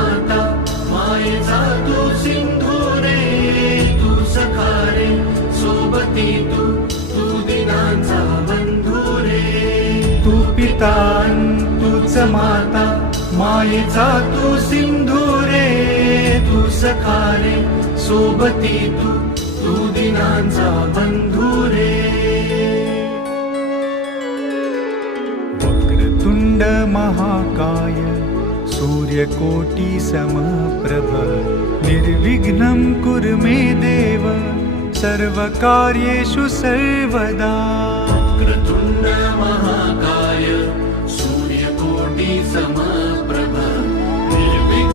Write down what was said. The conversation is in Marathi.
माता मायेचा तू सिंधू रे, तू सखा रे सोबती तू दिनांचा बंधू रे. तू पिता तूच माता मायेचा तू सिंधू रे, तू सखा रे सोबती तू दिनांचा बंधू रे. वक्रतुंड महाकाय सूर्यकोटि समप्रभ, निर्विघ्नं कुरु मे देव सर्वकार्येषु सर्वदा. वक्रतुंड महाकाय सूर्यकोटि समप्रभ,